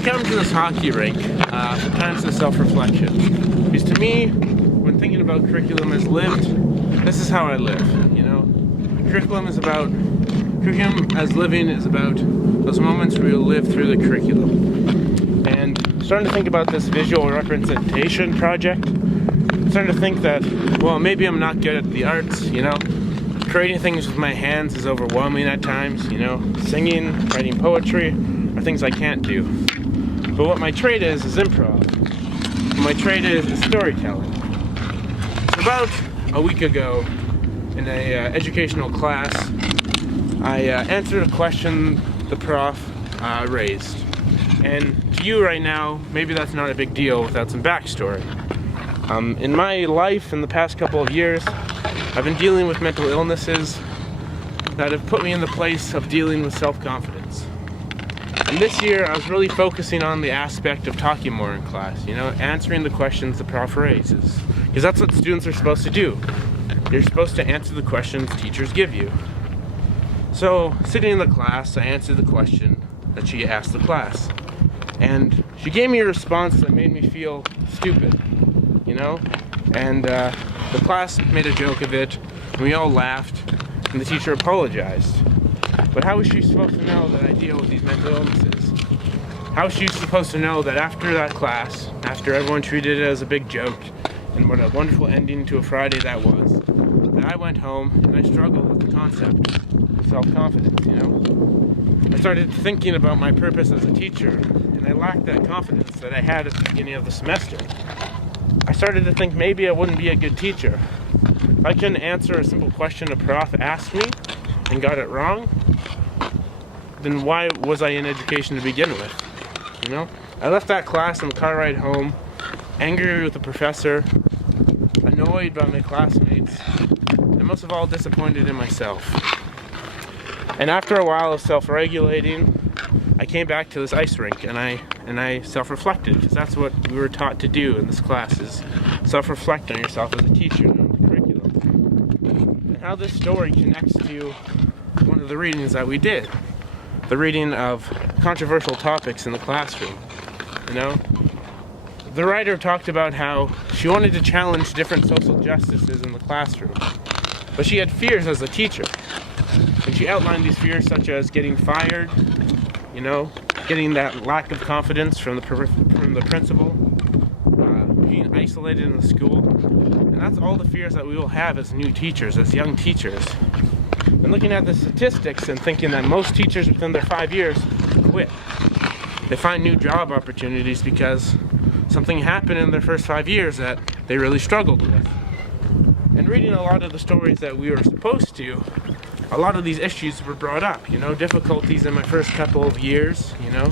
come to this hockey rink, sometimes to self-reflection. Because to me, when thinking about curriculum as lived, this is how I live, you know? Curriculum as living is about those moments where you live through the curriculum. And starting to think about this visual representation project, I'm starting to think that, well, maybe I'm not good at the arts, you know? Creating things with my hands is overwhelming at times, you know? Singing, writing poetry are things I can't do. But what my trade is improv. What my trade is storytelling. So about a week ago, in a educational class, I answered a question the prof raised. And to you right now, maybe that's not a big deal without some backstory. In my life, in the past couple of years, I've been dealing with mental illnesses that have put me in the place of dealing with self-confidence. And this year, I was really focusing on the aspect of talking more in class, you know, answering the questions the prof raises. Because that's what students are supposed to do. You're supposed to answer the questions teachers give you. So, sitting in the class, I answered the question that she asked the class. And she gave me a response that made me feel stupid, you know? And the class made a joke of it, and we all laughed, and the teacher apologized. But how was she supposed to know that I deal with these mental illnesses? How was she supposed to know that after that class, after everyone treated it as a big joke, and what a wonderful ending to a Friday that was, that I went home and I struggled with the concept of self-confidence, you know? I started thinking about my purpose as a teacher, and I lacked that confidence that I had at the beginning of the semester. I started to think maybe I wouldn't be a good teacher. If I couldn't answer a simple question a prof asked me and got it wrong, then why was I in education to begin with? You know? I left that class on the car ride home, angry with the professor, annoyed by my classmates, and most of all disappointed in myself. And after a while of self-regulating, I came back to this ice rink and I self-reflected, because that's what we were taught to do in this class, is self-reflect on yourself as a teacher and on the curriculum. And how this story connects to one of the readings that we did. The reading of controversial topics in the classroom, you know? The writer talked about how she wanted to challenge different social justices in the classroom, but she had fears as a teacher. And she outlined these fears such as getting fired, you know, getting that lack of confidence from the principal, being isolated in the school. And that's all the fears that we will have as new teachers, as young teachers. And looking at the statistics and thinking that most teachers within their 5 years quit. They find new job opportunities because something happened in their first 5 years that they really struggled with. And reading a lot of the stories that we were supposed to, a lot of these issues were brought up, you know, difficulties in my first couple of years, you know,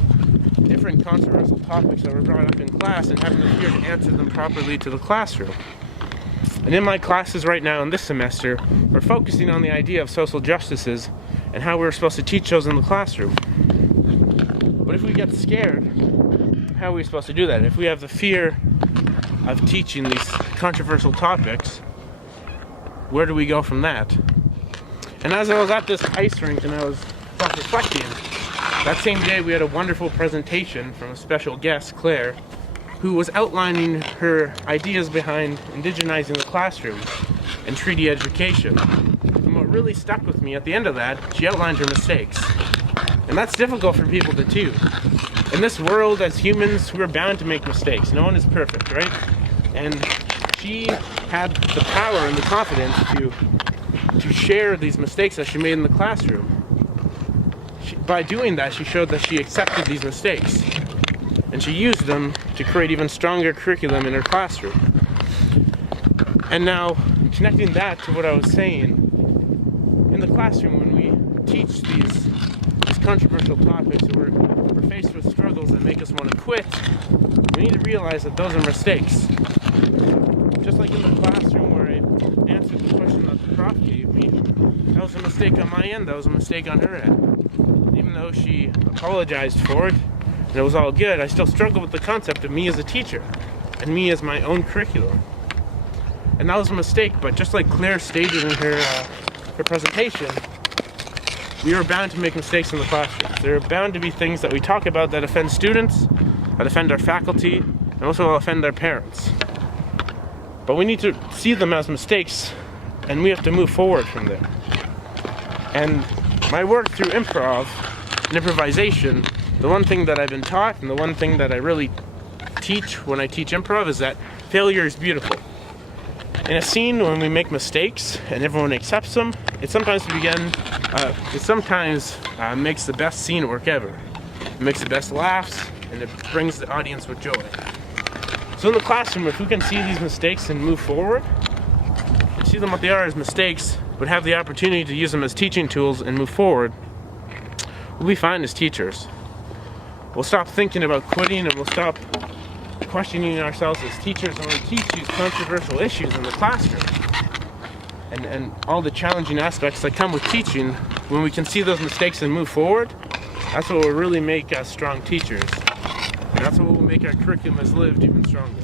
different controversial topics that were brought up in class and having the fear to answer them properly to the classroom. And in my classes right now in this semester, we're focusing on the idea of social justices and how we're supposed to teach those in the classroom. But if we get scared, how are we supposed to do that? If we have the fear of teaching these controversial topics, where do we go from that? And as I was at this ice rink and I was self-reflecting, that same day we had a wonderful presentation from a special guest, Claire, who was outlining her ideas behind indigenizing the classroom and treaty education. And what really stuck with me at the end of that, she outlined her mistakes. And that's difficult for people to do. In this world, as humans, we're bound to make mistakes. No one is perfect, right? And she had the power and the confidence to share these mistakes that she made in the classroom. By doing that, she showed that she accepted these mistakes. And she used them to create even stronger curriculum in her classroom. And now, connecting that to what I was saying, in the classroom when we teach these controversial topics, or we're faced with struggles that make us want to quit, we need to realize that those are mistakes. Just like in the classroom where I answered the question that the prof gave me, that was a mistake on my end, that was a mistake on her end. Even though she apologized for it, and it was all good, I still struggle with the concept of me as a teacher, and me as my own curriculum. And that was a mistake, but just like Claire stated in her presentation, we are bound to make mistakes in the classroom. There are bound to be things that we talk about that offend students, that offend our faculty, and also offend their parents. But we need to see them as mistakes, and we have to move forward from there. And my work through improv and improvisation, the one thing that I've been taught, and the one thing that I really teach when I teach improv, is that failure is beautiful. In a scene, when we make mistakes and everyone accepts them, it sometimes makes the best scene work ever. It makes the best laughs, and it brings the audience with joy. So in the classroom, if we can see these mistakes and move forward, and see them what they are as mistakes, but have the opportunity to use them as teaching tools and move forward, we'll be fine as teachers. We'll stop thinking about quitting, and we'll stop questioning ourselves as teachers, and we'll teach these controversial issues in the classroom. And all the challenging aspects that come with teaching, when we can see those mistakes and move forward, that's what will really make us strong teachers. And that's what will make our curriculum as lived even stronger.